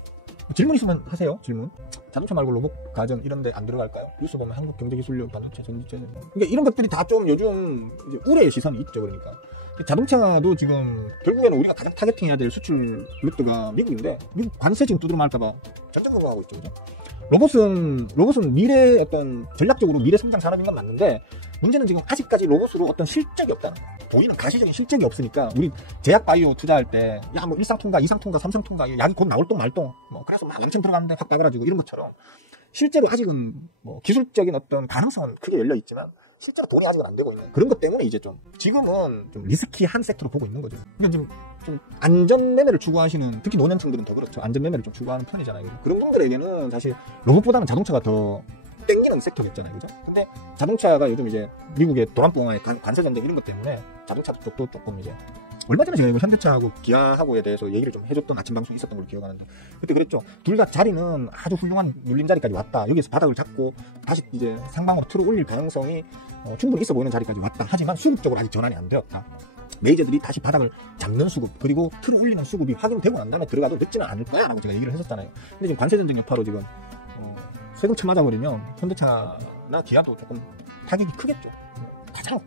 질문 있으면 하세요. 질문. 자동차 말고 로봇 가전 이런 데 안 들어갈까요? 뉴스 보면 한국경제기술력, 반도체, 전기체. 그러니까 이런 것들이 다 좀 요즘 이제 우려의 시선이 있죠. 그러니까. 자동차도 지금 결국에는 우리가 가장 타겟팅해야 될 수출 루트가 미국인데 미국 관세 지금 두드러 맞을까봐 전전긍긍하고 있죠. 그죠? 로봇은 미래 어떤 전략적으로 미래 성장 산업인 건 맞는데 문제는 지금 아직까지 로봇으로 어떤 실적이 없다는 거예요. 보이는 가시적인 실적이 없으니까 우리 제약 바이오 투자할 때 야 뭐 1상 통과, 2상 통과, 3상 통과 약이 곧 나올 똥 말똥 뭐 그래서 막 엄청 들어가는데 확 빠그라지고 이런 것처럼 실제로 아직은 뭐 기술적인 어떤 가능성은 크게 열려 있지만 실제로 돈이 아직은 안 되고 있는 그런 것 때문에 이제 지금은 좀 리스키한 섹터로 보고 있는 거죠. 그러니까 지금 좀 안전 매매를 추구하시는 특히 노년층들은 더 그렇죠. 안전 매매를 좀 추구하는 편이잖아요. 그런 분들에게는 사실 로봇보다는 자동차가 더 땡기는 섹터겠잖아요. 그죠? 근데 자동차가 요즘 이제 미국의 도란봉화의 관세 전쟁 이런 것 때문에 자동차 쪽도 조금 이제 얼마 전에 제가 이거 현대차하고 기아하고에 대해서 얘기를 좀 해줬던 아침 방송이 있었던 걸 기억하는데 그때 그랬죠. 둘 다 자리는 아주 훌륭한 눌림 자리까지 왔다. 여기서 바닥을 잡고 다시 이제 상방으로 틀어 올릴 가능성이 충분히 있어 보이는 자리까지 왔다. 하지만 수급적으로 아직 전환이 안 되었다. 메이저들이 다시 바닥을 잡는 수급 그리고 틀어 올리는 수급이 확인되고 난 다음에 들어가도 늦지는 않을 거야 라고 제가 얘기를 했었잖아요. 근데 지금 관세전쟁 여파로 지금 세금 쳐맞아버리면 현대차나 기아도 조금 타격이 크겠죠.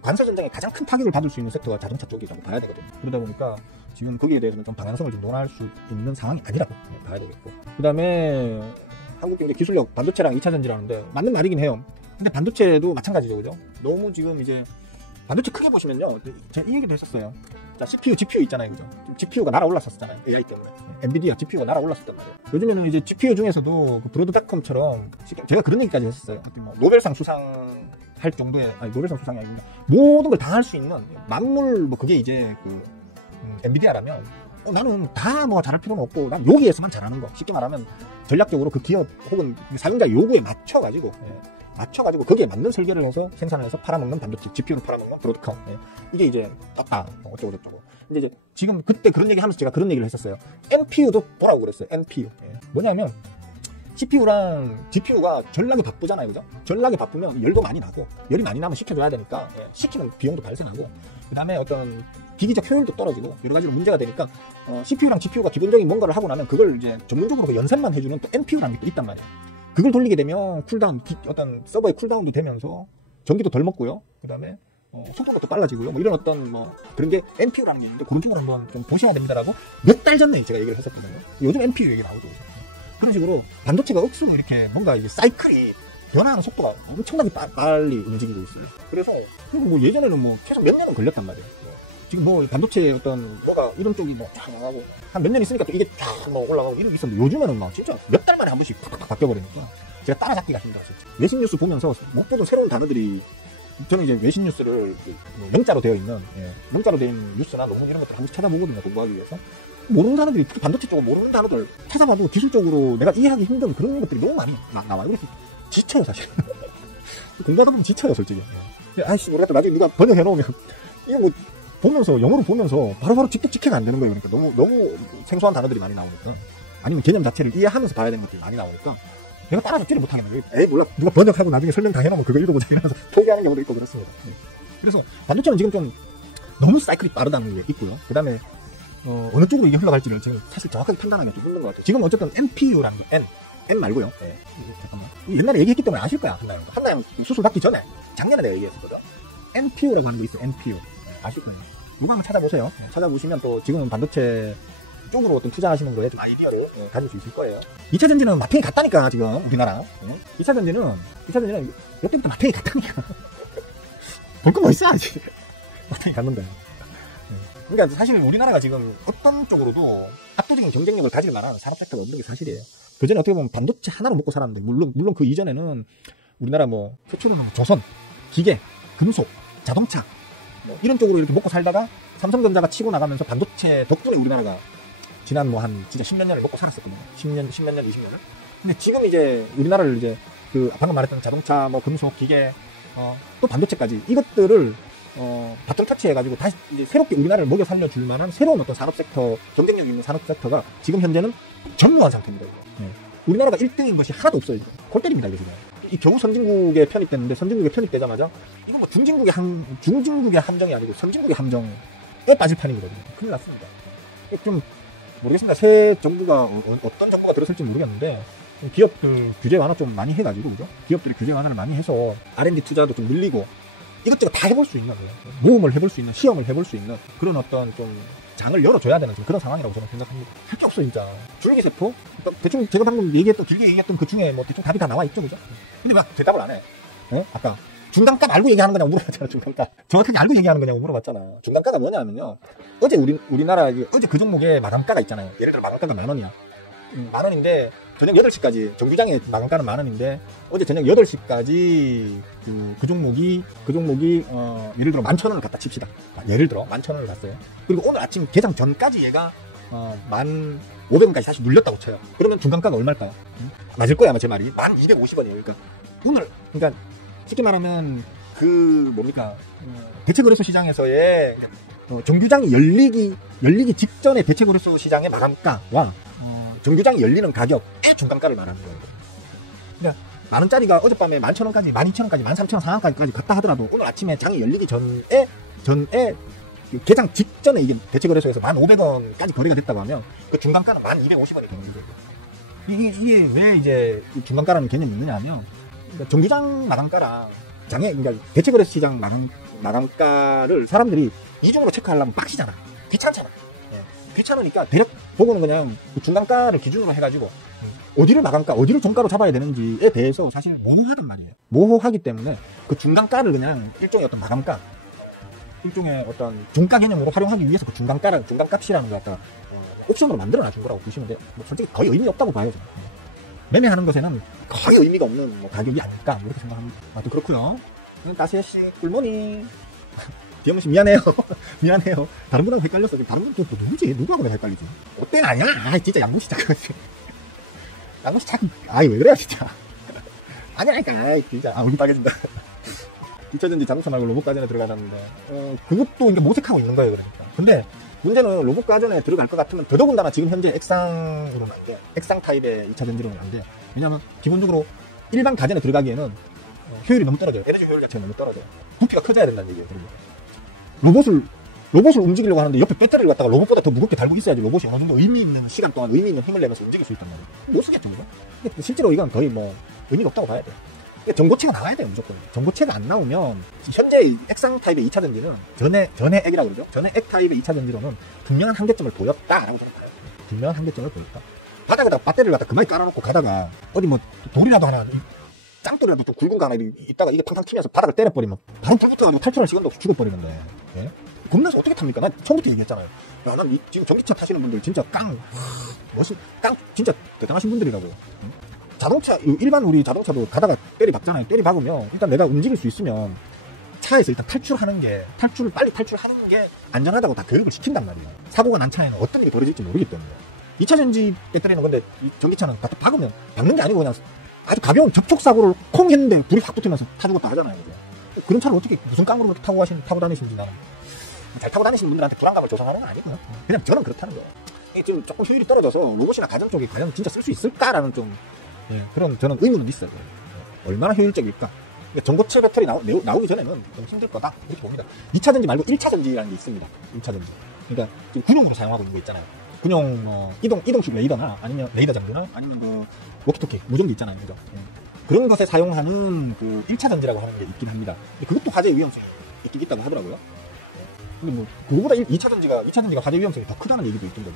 관세전쟁에 가장 큰 타격을 받을 수 있는 섹터가 자동차 쪽이라고 봐야 되거든요. 그러다 보니까 지금 거기에 대해서는 좀 방향성을 좀 논할 수 있는 상황이 아니라고 봐야 되겠고. 그 다음에 한국경제 기술력 반도체랑 2차 전지라는데 맞는 말이긴 해요. 근데 반도체도 마찬가지죠. 그죠? 너무 지금 이제 반도체 크게 보시면요. 제가 이 얘기도 했었어요. 자, CPU, GPU 있잖아요. 그죠? GPU가 날아올랐었잖아요. AI 때문에. 엔비디아 GPU가 날아올랐었단 말이에요. 요즘에는 이제 GPU 중에서도 그 브로드닷컴처럼 제가 그런 얘기까지 했었어요. 뭐 노벨상 수상할 정도의, 노벨상 수상이 아니라 모든 걸 다 할 수 있는 만물, 뭐 그게 이제 그 엔비디아라면 나는 다 뭐 잘할 필요는 없고 난 여기에서만 잘하는 거. 쉽게 말하면 전략적으로 그 기업 혹은 사용자 요구에 맞춰가지고 거기에 맞는 설계를 해서 생산을 해서 팔아먹는 반도체, GPU를 팔아먹는 브로드컴. 이게 이제 떴다. 어쩌고저쩌고. 근데 이제 지금 그때 그런 얘기 하면서 제가 그런 얘기를 했었어요. NPU도 보라고 그랬어요. NPU. 뭐냐면 CPU랑 GPU가 전락이 바쁘잖아요. 그죠? 전락이 바쁘면 열도 많이 나고 열이 많이 나면 식혀줘야 되니까 시키는 비용도 발생하고 그 다음에 어떤 기기적 효율도 떨어지고 여러 가지로 문제가 되니까 CPU랑 GPU가 기본적인 뭔가를 하고 나면 그걸 이제 전문적으로 그 연산만 해주는 또 NPU라는 게 있단 말이에요. 그걸 돌리게 되면 쿨다운, 어떤 서버의 쿨다운도 되면서 전기도 덜 먹고요. 그 다음에 속도가 또 빨라지고요. 뭐 이런 어떤 뭐 그런 게 NPU라는 게 있는데 그런 쪽으로 한번 좀 보셔야 됩니다라고 몇 달 전에 제가 얘기를 했었거든요. 요즘 NPU 얘기 나오죠. 그런 식으로 반도체가 억수로 이렇게 뭔가 이게 사이클이 변화하는 속도가 엄청나게 빨리 움직이고 있어요. 그래서 뭐 예전에는 뭐 최소 몇 년은 걸렸단 말이에요. 지금 뭐 반도체 어떤 뭐가 이런 쪽이 뭐 쫙 나가고 한 몇 년 있으니까 또 이게 쫙 뭐 올라가고 이런 게 있었는데 요즘에는 막 진짜 몇 달 만에 한 번씩 팍팍 바뀌어버리니까 제가 따라잡기가 힘들었어요. 외신 뉴스 보면서 못 보던 새로운 단어들이 저는 이제 외신 뉴스를 영자로 되어 있는 영자로 되어 있는 뉴스나 논문 이런 것들 한 번씩 찾아보거든요. 공부하기 위해서. 모르는 단어들이 특히 반도체 쪽으로 모르는 단어들 찾아봐도 기술적으로 내가 이해하기 힘든 그런 것들이 너무 많이 나와요. 그래서 지쳐요 사실. 공부하다 보면 지쳐요 솔직히. 아이씨 모르겠다. 나중에 누가 번역해놓으면 이거 뭐 보면서 영어로 보면서 바로바로 직계가 안 되는 거예요. 그러니까 너무 생소한 단어들이 많이 나오니까 아니면 개념 자체를 이해하면서 봐야 되는 것들이 많이 나오니까 내가 따라잡지를 못하겠는 거예요. 에이 몰라 누가 번역하고 나중에 설명 다 해놓으면 그거 읽어보자 이러면서 포기하는 경우도 있고 그렇습니다. 그래서 반도체는 지금 좀 너무 사이클이 빠르다는 게 있고요. 그 다음에 어느 쪽으로 이게 흘러갈지를 지금 사실 정확하게 판단하기가 좀 힘든 것 같아요. 지금 어쨌든 NPU라는 거 N 말고요. 잠깐만. 옛날에 얘기했기 때문에 아실 거야, 한나영 수술 받기 전에 작년에 내가 얘기했었거든. NPU라고 하는 거 있어. NPU 아실 거예요. 이거 한번 찾아보세요. 찾아보시면 또 지금은 반도체 쪽으로 어떤 투자하시는 거에 좀 아이디어를 가질 수 있을 거예요. 2차 전지는 마탱이 갔다니까 지금 우리나라. 2차 전지는 이때부터 마탱이 갔다니까. 볼 거 뭐 있어 아직. 마탱이 갔는데. 그러니까 사실 우리나라가 지금 어떤 쪽으로도 압도적인 경쟁력을 가질 만한 산업 섹터가 없는 게 사실이에요. 그전에 어떻게 보면 반도체 하나로 먹고 살았는데 물론 그 이전에는 우리나라 뭐 최초로는 조선, 기계, 금속, 자동차 뭐 이런 쪽으로 이렇게 먹고 살다가 삼성전자가 치고 나가면서 반도체 덕분에 우리나라가 지난 뭐 한 진짜 10몇 년을 먹고 살았었거든요. 10몇 년, 20년을. 근데 지금 이제 우리나라를 이제 그 방금 말했던 자동차, 뭐 금속, 기계, 또 반도체까지 이것들을 바톤 터치해가지고 다시 이제 새롭게 우리나라를 먹여 살려줄 만한 새로운 어떤 산업 섹터, 경쟁력 있는 산업 섹터가 지금 현재는 전무한 상태입니다. 우리나라가 1등인 것이 하나도 없어요. 골 때립니다, 이게 지금. 이 겨우 선진국에 편입됐는데 선진국에 편입되자마자 이건 뭐 중진국의 함정이 아니고 선진국의 함정에 빠질 판이거든요. 큰일 났습니다. 좀 모르겠습니다. 새 정부가 어떤 정부가 들었을지 모르겠는데 기업들 규제 완화 좀 많이 해가지고 그죠? 기업들이 규제 완화를 많이 해서 R&D 투자도 좀 늘리고 이것저것 다 해볼 수 있는 모험을 해볼 수 있는 시험을 해볼 수 있는 그런 어떤 좀 장을 열어줘야 되는 그런 상황이라고 저는 생각합니다. 할 게 없어 진짜. 줄기세포? 대충 제가 방금 길게 얘기했던 그 중에 뭐 대충 답이 다 나와 있죠, 그죠? 근데 막 대답을 안 해. 아까 중간가 알고 얘기하는 거냐고 물어봤잖아. 중간가 정확하게 알고 얘기하는 거냐고 물어봤잖아. 중간가가 뭐냐면요. 어제 우리나라 어제 그 종목에 마감가가 있잖아요. 예를 들어 마감가가 10,000원이야. 10,000원인데 저녁 8시까지 정주장에 마감가는 10,000원인데 어제 저녁 8시까지 그 종목이 예를 들어 11,000원을 갖다 칩시다. 예를 들어 11,000원을 갔어요. 그리고 오늘 아침 개장 전까지 얘가 1,500원까지 다시 눌렸다고 쳐요. 그러면 중간가가 얼마일까요? 맞을 거야 아마 제 말이. 1,250원이에요. 그러니까 쉽게 말하면 대체거래소 시장에서의 정규장이 열리기 직전에 대체거래소 시장의 마감가와 정규장이 열리는 가격의 중간가를 말하는 거예요. 그러니까 10,000원짜리가 어젯밤에 11,000원까지, 12,000원까지, 13,000원 상한가까지 갔다 하더라도 오늘 아침에 장이 열리기 전에 개장 직전에 이게 대체거래소에서 1,500원까지 거래가 됐다고 하면 그 중간가는 1,250원이 되는 거죠. 이게 왜 이제 중간가라는 개념이 있느냐 하면 그러니까 정규장 마감가랑 그러니까 대체거래소 시장 마감가를 사람들이 이중으로 체크하려면 빡시잖아. 귀찮잖아. 귀찮으니까 대략 보고는 그냥 그 중간가를 기준으로 해가지고 어디를 마감가, 어디를 종가로 잡아야 되는지에 대해서 사실 모호하단 말이에요. 모호하기 때문에 그 중간가를 그냥 일종의 어떤 마감가, 일종의 어떤 중가 개념으로 활용하기 위해서 그 중간값이라는 걸 갖다 옵션으로 만들어 놔준 거라고 보시면 돼요. 뭐 솔직히 거의 의미 없다고 봐요. 저는. 매매하는 것에는 거의 의미가 없는 가격이 아닐까 이렇게 생각합니다. 아무튼 그렇고요. 따시씨 꿀모니 디어머씨 미안해요. 미안해요. 다른 분하고 헷갈렸어. 다른 분은 또 누구지? 누구하고 헷갈리지? 어때는 아니야? 진짜 양무시 자꾸. 양무시 자꾸. 왜 그래요, 진짜. 아니라니까. 진짜. 얼굴 빨개진다. 2차전지 자동차 말고 로봇 가전에 들어가자는데, 그것도 이제 모색하고 있는 거예요, 그러니까. 근데, 문제는 로봇 가전에 들어갈 것 같으면 더더군다나 지금 현재 액상으로는 안 돼. 액상 타입의 2차전지로는 안 돼. 왜냐면, 기본적으로 일반 가전에 들어가기에는 효율이 너무 떨어져요. 에너지 효율 자체가 너무 떨어져요. 부피가 커져야 된다는 얘기예요, 그러면. 로봇을 로봇을 움직이려고 하는데 옆에 배터리를 갖다가 로봇보다 더 무겁게 달고 있어야지 로봇이 어느 정도 의미 있는 시간 동안 의미 있는 힘을 내면서 움직일 수 있단 말이에요. 못 쓰겠죠, 그죠? 근데 실제로 이건 거의 뭐 의미가 없다고 봐야 돼. 전고체가 나와야 돼요, 무조건. 전고체가 안 나오면 현재 액상 타입의 2차 전지는 전에 액이라고 그러죠? 전에 액 타입의 2차 전지로는 분명한 한계점을 보였다라고 저는 봐요. 분명한 한계점을 보였다. 바닥에다가 배터리를 갖다 그만히 깔아놓고 가다가 어디 뭐 돌이라도 하나 짱돌이라도 좀 굵은 거 하나 있다가 이게 탕탕 튀면서 바닥을 때려버리면 바로 불 붙어가지고 탈출할 시간도 없이 죽어버리는데, 예? 겁나서 어떻게 탑니까? 난 처음부터 얘기했잖아요. 야, 난 지금 전기차 타시는 분들 진짜 진짜 대단하신 분들이라고. 응? 자동차, 일반 우리 자동차도 가다가 때리박잖아요. 때리박으면 일단 내가 움직일 수 있으면 차에서 일단 빨리 탈출하는 게 안전하다고 다 교육을 시킨단 말이에요. 사고가 난 차에는 어떤 일이 벌어질지 모르기 때문에. 2차 전지 배터리는 근데 이 전기차는 박으면 박는 게 아니고 그냥 아주 가벼운 접촉사고를 콩 했는데 불이 확 붙으면서 타 죽었다 하잖아요. 그죠? 그런 차를 어떻게 무슨 깡으로 타고 다니시는지 나는 잘 타고 다니시는 분들한테 불안감을 조성하는 건 아니고요. 그냥 저는 그렇다는 거예요. 이게 지금 조금 효율이 떨어져서 로봇이나 가전 쪽이 과연 진짜 쓸 수 있을까라는 좀 그런 저는 의문은 있어요. 얼마나 효율적일까? 그러니까 전고체 배터리 나오기 전에는 좀 힘들 거다 이렇게 봅니다. 2차 전지 말고 1차 전지라는 게 있습니다. 1차 전지. 그러니까 지금 군용으로 사용하고 있는 거 있잖아요. 군용 이동식 레이더나 아니면 레이더 장비나 아니면 워키토키 무전기 있잖아요. 그죠? 그런 것에 사용하는 그 1차 전지라고 하는 게 있긴 합니다. 근데 그것도 화재 위험성이 있긴 있다고 하더라고요. 근데 뭐 그거보다 2차 전지가 화재 위험성이 더 크다는 얘기도 있던데.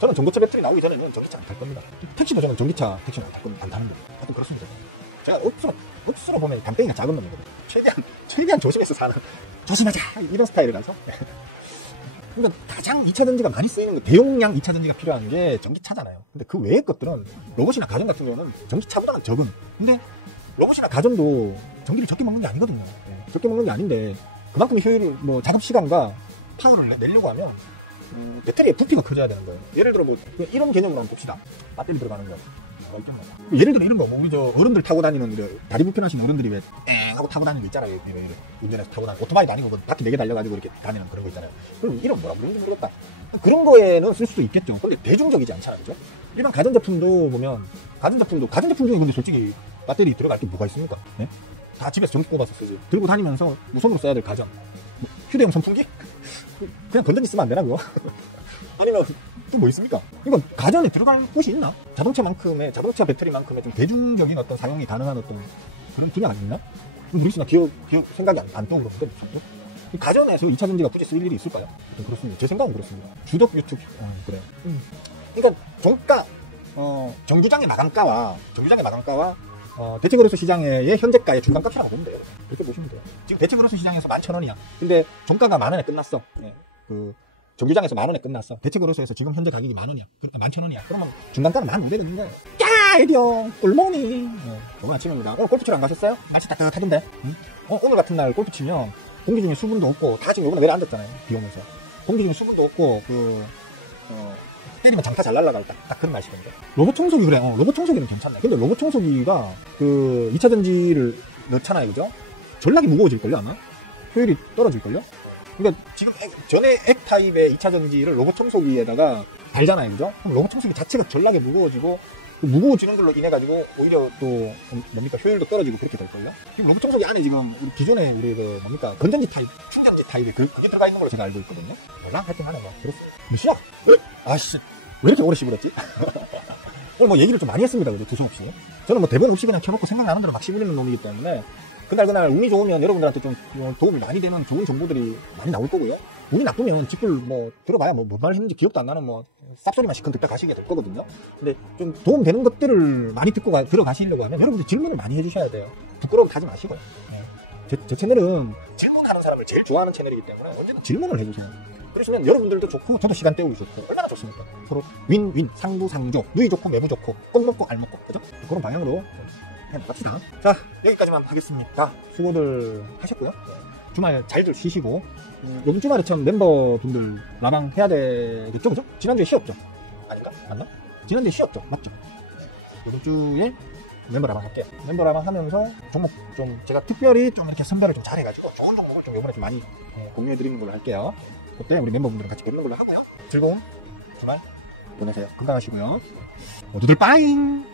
저는 전고체 배터리 나오기 전에는 전기차 안 탈 겁니다. 택시도 저는 전기차 택시는 안 타는 거예요. 하여튼 그렇습니다. 제가 억수로 보면 담덩이가 작은 놈이거든요. 최대한 조심해서 조심하자 이런 스타일이라서. 그러니까 가장 2차 전지가 많이 쓰이는 거, 대용량 2차 전지가 필요한 게 전기차잖아요. 근데 그 외의 것들은 로봇이나 가전 같은 경우는 전기차보다는 적은. 근데 로봇이나 가전도 전기를 적게 먹는 게 아니거든요. 적게 먹는 게 아닌데 그만큼 효율을 작업 시간과 파워를 내려고 하면 배터리의 부피가 커져야 되는 거예요. 예를 들어 이런 개념으로 한번 봅시다. 배터리 들어가는 거. 예를 들어 이런 거, 우리 어른들 타고 다니는 다리 불편하신 어른들이 왜 하고 타고 다니는 거 있잖아요. 운전해서 타고 다니는 오토바이도 아니고 바퀴 4개 달려가지고 이렇게 다니는 그런 거 있잖아요. 그럼 이런 뭐라 그런지 모르겠다. 그런 거에는 쓸 수도 있겠죠. 근데 대중적이지 않잖아요, 그죠? 일반 가전제품도 보면 가전제품 중에 근데 솔직히 배터리 들어갈 게 뭐가 있습니까? 네? 다 집에서 전기 꼽아서 쓰지. 들고 다니면서 손으로 써야 될 가전, 휴대용 선풍기? 그냥 건전지 쓰면 안 되나 그거? 아니면 또 뭐 있습니까? 이건 가전에 들어갈 곳이 있나? 자동차 배터리만큼의 좀 대중적인 어떤 사용이 가능한 어떤 그런 분야 아니냐? 모르겠으나 기억 생각이 안 떠오르는데 가전에서 2차 전지가 굳이 쓸 일이 있을까요? 그렇습니다. 제 생각은 그렇습니다. 주덕 유튜브 그래. 그러니까 종가 정주장의 마감가와 대체거래소 시장의 현재가의 중간값이라고 보면 돼요. 그렇게 보시면 돼요. 지금 대체거래소 시장에서 11,000원이야. 근데 종가가 10,000원에 끝났어. 정주장에서 10,000원에 끝났어. 대체거래소에서 지금 현재 가격이 10,000원이야. 11,000원이야. 그러면 중간가는 1,500원인데. 야, 이디요. 꿀몽이. 좋은 아침입니다. 오늘 골프 치러 안 가셨어요? 날씨 따뜻하던데. 오늘 같은 날 골프 치면 공기 중에 수분도 없고, 다 지금 요번에 내려앉았잖아요. 비 오면서. 공기 중에 수분도 없고, 때리면 장타 잘 날아갈 딱 그런 날씨던데. 로봇 청소기 그래. 로봇 청소기는 괜찮네. 근데 로봇 청소기가 2차 전지를 넣잖아요. 그죠? 전락이 무거워질걸요, 아마? 효율이 떨어질걸요? 그러니까 지금 전에 액 타입의 2차 전지를 로봇 청소기에다가 달잖아요. 그죠? 그럼 로봇 청소기 자체가 전락이 무거워지고, 무거워지는 걸로 인해가지고 오히려 또 효율도 떨어지고 그렇게 될걸요? 지금 로봇 청소기 안에 지금 기존에 건전지 타입, 충전지 타입에 그게 들어가 있는 걸로 제가 알고 있거든요. 몰라? 하여튼 하네 그렇습니다. 몇 시야? 아씨, 왜 이렇게 오래 씹으랬지? 오늘 얘기를 좀 많이 했습니다. 그죠? 두서없이. 저는 대본 없이 그냥 켜놓고 생각나는 대로 막 씹으리는 놈이기 때문에 그날 운이 좋으면 여러분들한테 좀 도움이 많이 되는 좋은 정보들이 많이 나올 거고요. 운이 나쁘면 직불 들어봐야 뭔 말 했는지 기억도 안 나는 쌉소리만 시큰 듣다 가시게 될 거거든요. 근데 좀 도움되는 것들을 많이 듣고 들어가시려고 하면 여러분들 질문을 많이 해주셔야 돼요. 부끄러움 가지 마시고요. 제 채널은 질문하는 사람을 제일 좋아하는 채널이기 때문에 언제나 질문을 해주세요. 그러시면 여러분들도 좋고 저도 시간 때우기 좋고 얼마나 좋습니까? 서로 윈윈, 상부상조, 누이 좋고 매부 좋고 꼭 먹고 알 먹고, 그죠? 그런 방향으로 해나갑시다. 자, 여기까지만 하겠습니다. 수고들 하셨고요. 주말 잘들 쉬시고, 요즘 주말에 참 멤버분들 라방 해야 되겠죠? 그죠? 지난주에 쉬었죠? 아닌가? 맞나? 지난주에 쉬었죠? 맞죠? 이번 주에 멤버 라방 할게요. 멤버 라방 하면서 종목 좀 제가 특별히 좀 이렇게 선별을 좀 잘해가지고 좋은 종목을 좀 요번에 좀 많이 공유해드리는 걸로 할게요. 그때 우리 멤버분들은 같이 보는 걸로 하고요. 즐거운 주말 보내세요. 건강하시고요. 모두들 빠잉!